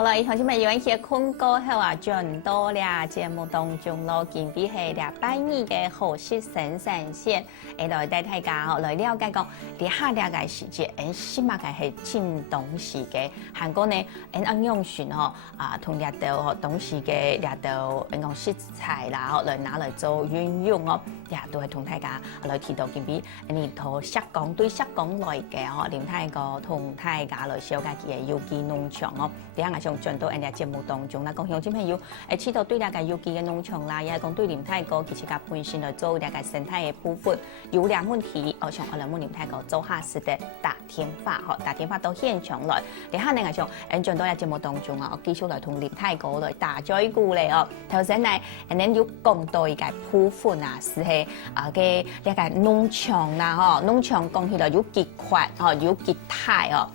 好了，乡亲们有一些困过后啊，转到了节目当中咯，今天系了拜二嘅好事神神仙，来带大家来了解讲，下了解时节，什么嘅系进东西嘅，韩国呢，按用选同掠到东西嘅掠到讲食材啦，来拿来做运用也都系同大家来提到今天呢套石港对石港来嘅连大个同大家来小解佢嘅有機農場底下上轉到人哋節目當中啦，講鄉親朋友知道對了解有機嘅農場啦，也講對林太哥其實佢本身來做了解生態嘅部分有兩問題，像我哋問林太哥做下時的打電話，打電話到現場來，底下呢上轉到嘅節目當中我繼續來同林太哥來打咗一句咧頭先呢，人要講到一個部分啊，是係嘅了解農場啦，農場講起來有幾塊有幾大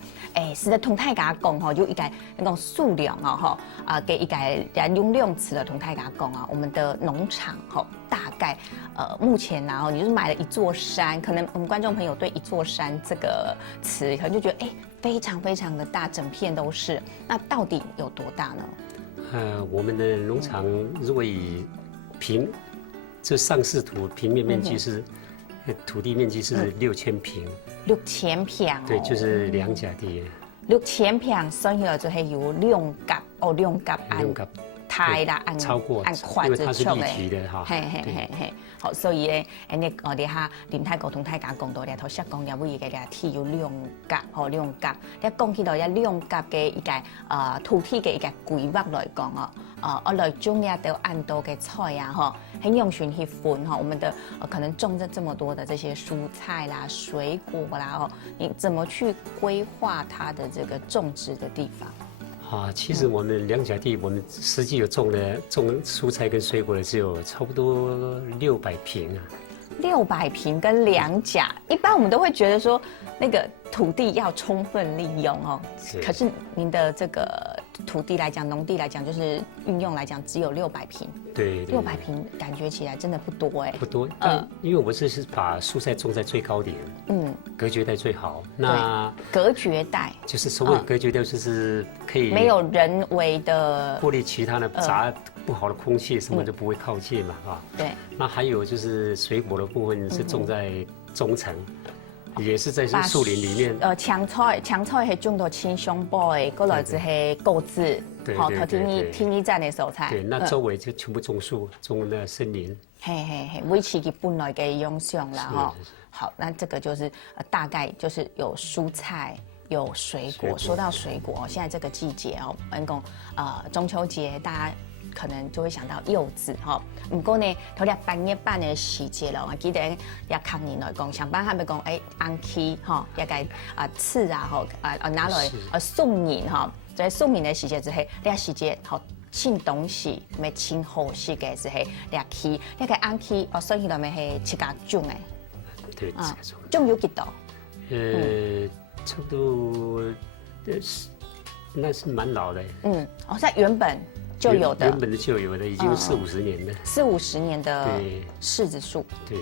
是在同大家講有一個那種數量給一個用量詞的同大家講我們的農場大概目前你就是買了一座山，可能我們觀眾朋友對一座山這個詞可能就覺得非常非常的大，整片都是，那到底有多大呢？我們的農場如果以這上視圖平面面積是土地面積是6000平。6000平对，就是2甲地。6000平算起来就係有2甲2甲按太啦，按超過按寬因為它是立的體的哈。嘿，好，所以咧，我哋下林太哥同大家講到咧，頭先講了每一個體有2甲2甲，你講起到一2甲嘅一個土地嘅一個規劃來講我來種也都按到嘅菜啊很用心去分我們的可能種這麼多的這些蔬菜啦、水果啦你怎麼去規劃它的這個種植的地方？其實我們2甲地，我們實際有種蔬菜跟水果的只有差不多600平啊。600平跟2甲，一般我們都會覺得說那個土地要充分利用可是您的這個土地來講，農地來講，就是運用來講，只有600平。對，600平感覺起來真的不多不多，因為我這是把蔬菜種在最高點，隔絕帶最好。那隔絕帶就是所謂隔絕帶，就是可以沒有人為的過濾其他的雜不好的空氣，什麼都不會靠近嘛對。那還有就是水果的部分是種在中層。也是在樹林裡面。青菜係種到青松柏，過來就係果子，好，聽你站的蔬菜。對，那周圍就全部種樹，種那森林。維持佢本來嘅用相啦，好，那這個就是大概就是有蔬菜。有水果，說到水果，現在這個季節我們講中秋節，大家可能就會想到柚子不過呢，頭啲8月半嘅時節咯，我記得也近年來講，上班係咪講紅旗一個刺拿來送年在送年嘅時節就係呢個時節慶東西，咪慶好事嘅時係呢個旗，呢個紅旗送起來咪係7家種嘅，對，種有幾多？差不多，那是蠻老的。在原本就有的，原本的就有的，已經40-50年的，40-50年的柿子樹。對。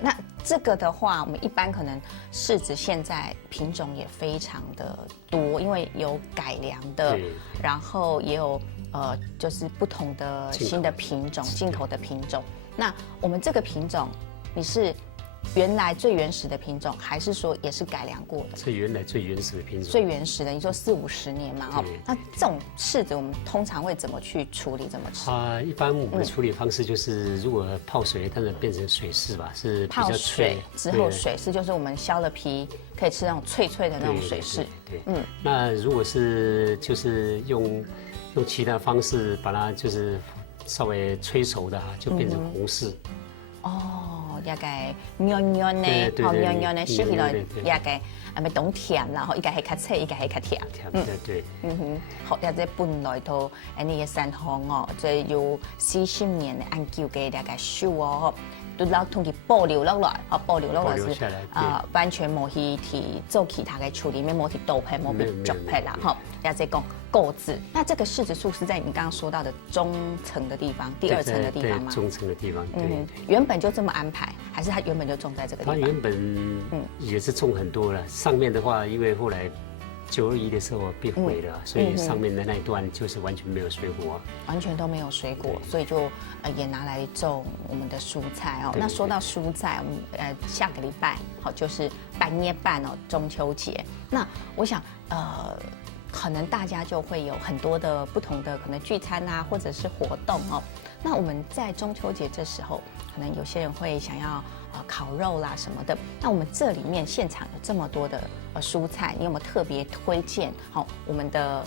那這個的話，我們一般可能柿子現在品種也非常的多，因為有改良的，然後也有就是不同的新的品種，進口的品種。那我們這個品種，你是原來最原始的品種，還是說也是改良過的？是原來最原始的品種。最原始的，你說40-50年嘛，那這種柿子我們通常會怎麼去處理，怎麼吃？一般我們的處理方式就是，如果泡水，當然變成水柿吧，是比較脆。泡水之後水柿就是我們削了皮可以吃那種脆脆的那種水柿。對。那如果是就是用其他方式把它就是稍微催熟的，就變成紅柿。一個軟軟的，軟軟的，吃起來一個咪懂甜啦，一個係較脆，一個係較甜。對。好，或者本來都呢個山鄉就有40年的研究嘅一個樹都攞同佢保留落來，保留落來是完全冇去做其他嘅處理，冇去豆皮，冇去竹皮啦，或者講果子。那這個柿子樹是在你剛剛說到的中層的地方，第2層的地方嗎？中層的地方，對。原本就這麼安排，還是它原本就種在這個地方？它原本也是種很多了，上面的話因為後來921的时候被毁了，所以上面的那一段就是完全没有水果，完全都没有水果，所以就也拿来种我们的蔬菜哦。那说到蔬菜，我们下个礼拜好就是半夜半哦，中秋节。那我想可能大家就会有很多的不同的可能聚餐啊，或者是活动哦。那我们在中秋节这时候，可能有些人会想要烤肉啦什么的。那我们这里面现场有这么多的蔬菜，你有没有特别推荐？好，我们的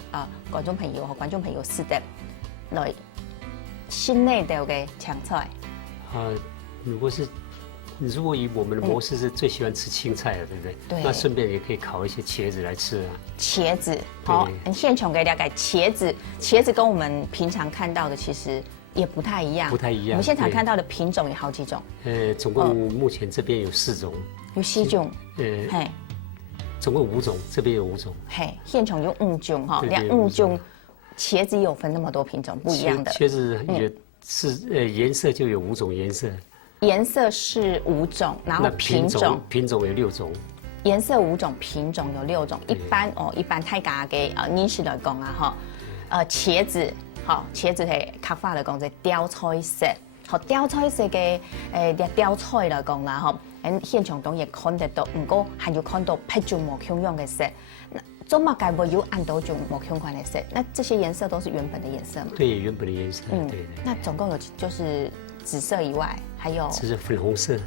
观众朋友和观众朋友是的，来新内的给抢菜。如果以我们的模式是最喜欢吃青菜的，对不对？对。那顺便也可以烤一些茄子来吃啊。茄子，好，现场给了解茄子跟我们平常看到的其实也不太一样。不太一样。我们现场看到的品种有好几种。总共目前这边有4种。有4种。嘿。总共5种，这边有5种。嘿，现场有5种哈，连5种茄子也有分那么多品种不一样的。茄子也是颜色就有5种颜色。颜色是5种，然后品种有6种。颜色5种，品种有6种。一般太家给你是来讲啊哈，茄子好，茄子係較法來講就雕菜色，好雕菜色嘅雕菜來講啦哈，現場當然看得到，不過還有看到配種無同樣嘅色。做乜解會有按到種無相關的色？那這些顏色都是原本的顏色嗎？對，原本的顏色。對。那總共有就是紫色以外，還有這是粉紅色。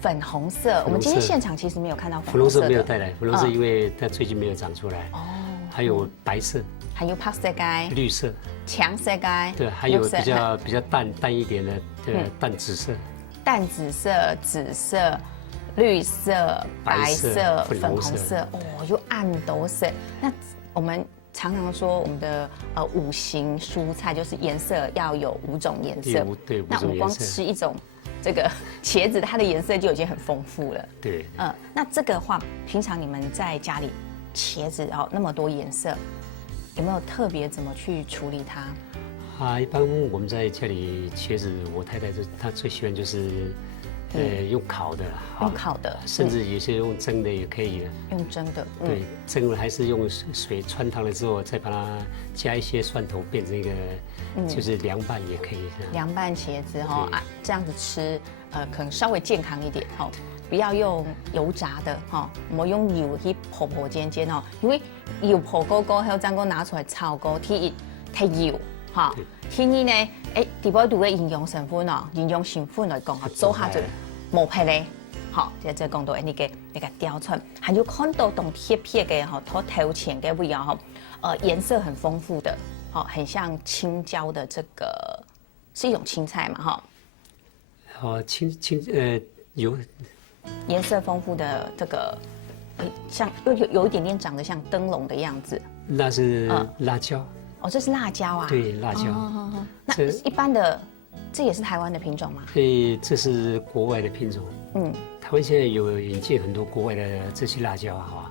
粉紅色，我們今天現場其實沒有看到粉紅色的。粉紅色沒有帶來，粉紅色因為它最近沒有長出來。哦。還有白色。還有白色嘅。綠色。強色嘅。對，還有比較淡一點的淡紫色。淡紫色、紫色、綠色、白色、粉紅色，哦，又暗斗色。那我們常常說我們的5型蔬菜就是顏色要有5種顏色。對，那我們光吃一種這個茄子，它的顏色就已經很豐富了。對。那這個話，平常你們在家裡茄子那麼多顏色，有沒有特別怎麼去處理它？一般我們在家裡茄子，我太太她最喜歡就是用烤的啦，用烤的，甚至有些用蒸的也可以的。用蒸的，对，蒸了还是用水汆烫了之後，再把它加一些蒜頭，變成一個就是涼拌也可以。涼拌茄子哈這樣子吃，可能稍微健康一點哈，不要用油炸的哈，唔好用油去破煎哦，因為油破高還有將個拿出來炒過，太油。哈，天意呢？第二度嘅營養成分哦，營養成分來講，做下就冇皮咧。好，即係講到呢個雕春，還有看到同貼嘅哈，它頭前嘅味啊哈，顏色很豐富的，好，很像青椒的這個是一種青菜嘛哈。有顏色豐富的這個，像有一點點長得像燈籠的樣子。那是辣椒。這是辣椒啊！對，辣椒。那一般的，這也是台灣的品種嗎？這是國外的品種。台灣現在有引進很多國外的這些辣椒啊，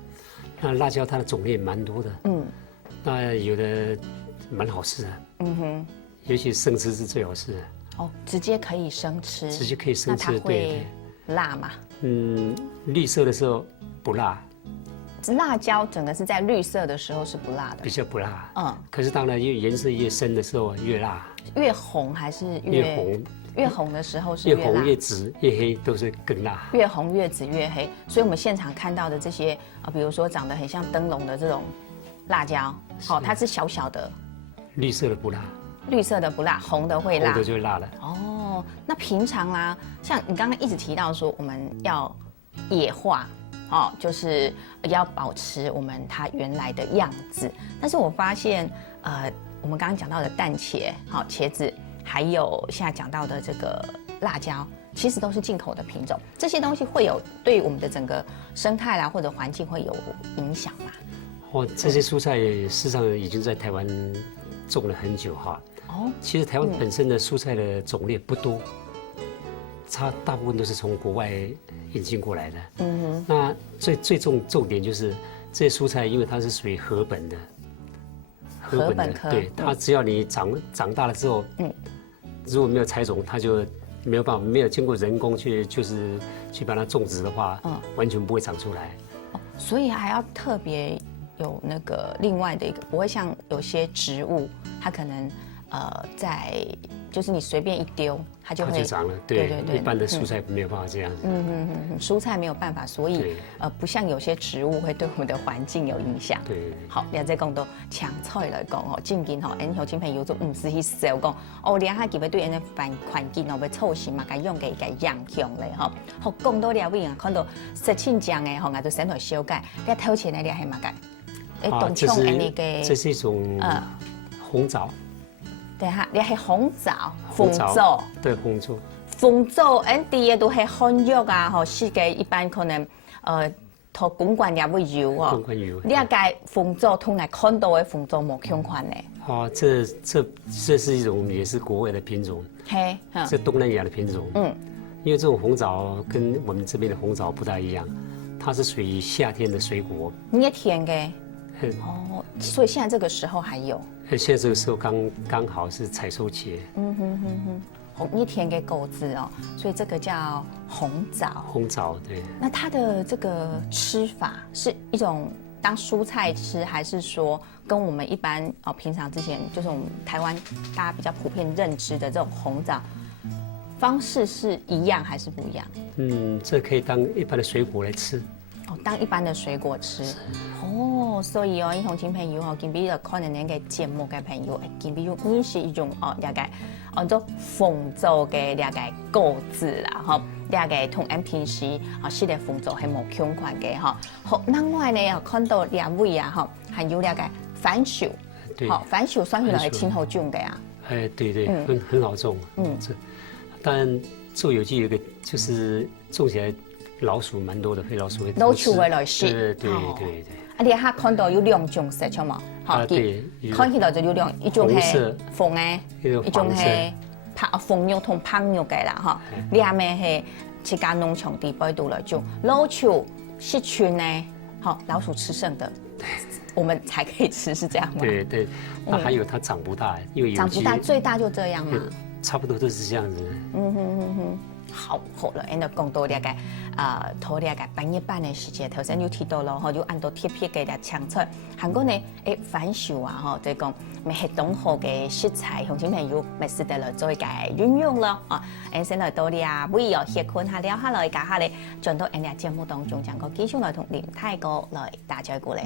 那辣椒它的種類蠻多的。那有的蠻好吃的。尤其生吃是最好吃的。哦，直接可以生吃。直接可以生吃，那它會辣嗎？綠色的時候不辣。辣椒整個是在綠色的時候是不辣的，比較不辣。可是當然顏色越深的時候越辣。越紅還是越紅？越紅的時候是越辣。越紅越紫越黑都是更辣。越紅越紫越黑，所以我們現場看到的這些比如說長得很像燈籠的這種辣椒，好，它是小小的。綠色的不辣。綠色的不辣，紅的會辣。紅的就會辣了。哦，那平常啦，像你剛剛一直提到說我們要野化。就是要保持我們它原來的樣子，但是我發現，我們剛剛講到的蛋茄，茄子，還有現在講到的這個辣椒，其實都是進口的品種。這些東西會有對我們的整個生態啦或者環境會有影響嗎？這些蔬菜事實上已經在台灣種了很久哈。其實台灣本身的蔬菜的種類不多。它大部分都是從國外引進過來的。那最重點就是這些蔬菜，因為它是屬於禾本的。禾本科。對，它只要你長大了之後，如果沒有採種，它就沒有辦法，沒有經過人工去把它種植的話，完全不會長出來。所以還要特別有那个另外的一个，不会像有些植物，它可能在就是你随便一丢，它就会长了。对，一般的蔬菜没有办法这样子。蔬菜没有办法，所以不像有些植物会对我们的环境有影响。对，好，你再讲到抢菜来讲哦，最近吼，因乡亲朋友都唔是去笑讲哦，连下佢要对因的环境哦，要操心嘛，该用嘅个影响咧吼。好，讲到了位啊，看到食青酱嘅吼，我就先来修改。你头前那里系嘛个？这是一种红枣。对哈，你系红枣、红枣，对，红枣。红枣，第二都系香肉啊，吼，是个一般可能头公馆也会有哦。公馆有。你个红枣通来看到的红枣冇相款呢？这是一种也是国外的品种，嘿，是东南亚的品种。因为这种红枣跟我们这边的红枣不大一样，它是属于夏天的水果。你也甜嘅。哦，所以现在这个时候还有。现在这个时候刚好是采收期。红一田给狗子哦，所以这个叫红枣。红枣，对。那它的这个吃法是一种当蔬菜吃，还是说跟我们一般平常之前就是我们台湾大家比较普遍认知的这种红枣方式是一样还是不一样？这可以当一般的水果来吃。当一般的水果吃。所以英雄亲朋友今比就可能那个节目嘅朋友，今比有认识一种了解按照红枣嘅了解果子啦，吼，了解同俺平时食的红枣系冇相款嘅哈。好，另外呢看到两位啊，还有了解番薯，番薯算起来系挺好种嘅啊。对，很好种。当然做有机有一个就是种起来。老鼠蛮多的，非老鼠会来食。对。你下看到有两种色，错嘛？对，看起来就有一种係紅嘅，一種係紅肉同胖肉嘅啦，哈。你下面係自家農場地擺度來種，老鼠是群呢，老鼠吃剩的，我们才可以吃，是这样吗？对，那还有它长不大，因为长不大，最大就这样嘛。差不多都是这样子。好了，然後講到了解拖了解半夜班的時間，頭先有提到咯，有按到貼片嘅青菜，韓國呢番薯啊，就講咪係當好嘅食材，鄉親朋友咪識得來做一個運用咯，先來到了每日歇困下了下來，家下嚟進到節目當中，將個繼續來同林太哥來打招呼嚟。